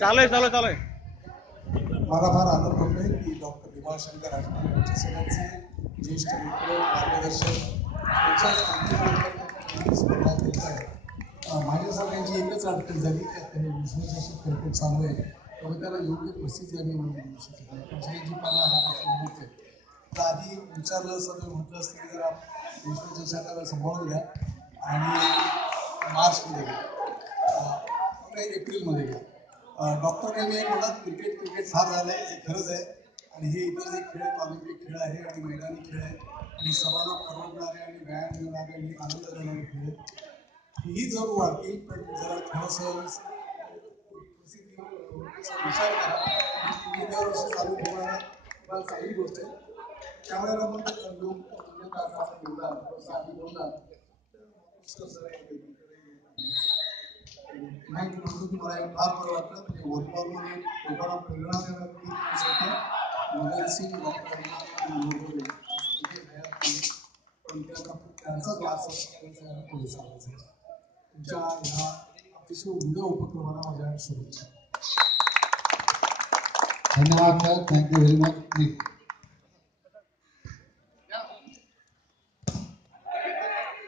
चालू आहे। मला फार आनंद होतोय की डॉक्टर भीमाशंकर आष्टे यांच्या सगळ्यांचे ज्येष्ठ मित्र मार्गदर्शक स्पर्धा घेत आहेत। माझ्या सगळ्यांची एकच अडचण झाली की आता हे विश्वचषक क्रिकेट चालू आहे त्यामुळे त्याला योग्य प्रसिद्धी आम्ही म्हणून देऊ शकत नाही। सगळ्यांची पाला हा प्रश्न आहे तर आधी विचारलं सगळं म्हटलं असतं की जरा विश्वचषकाला सांभाळून घ्या आणि मार्चमध्ये घ्या एप्रिलमध्ये घ्या। डॉक्टर नेहमी म्हणतात क्रिकेट फार झालंय हे खरंच आहे आणि हे इतर जे खेळ ऑलिम्पिक खेळ आहे आणि मैदानी खेळ आहे आणि सर्वांना परवडणारे आणि व्यायाम देणारे आणि आनंद देणारे खेळ ही जर वाढतील पण जरा थोडंसं विचार करा गेल्या वर्षी चालू ठेवायला फार चांगली गोष्ट आहे। त्यावेळेला मग लोक नाही म्हणतो की मला फार बरं वाटतं म्हणजे व्हॉलीबॉलमध्ये लोकांना प्रेरणा देणारी पण त्यांचाच वारसा तुमच्या ह्या अतिशय उमद्या उपक्रमाला माझ्या शुभेच्छा। धन्यवाद सर, थँक्यू व्हेरी मच।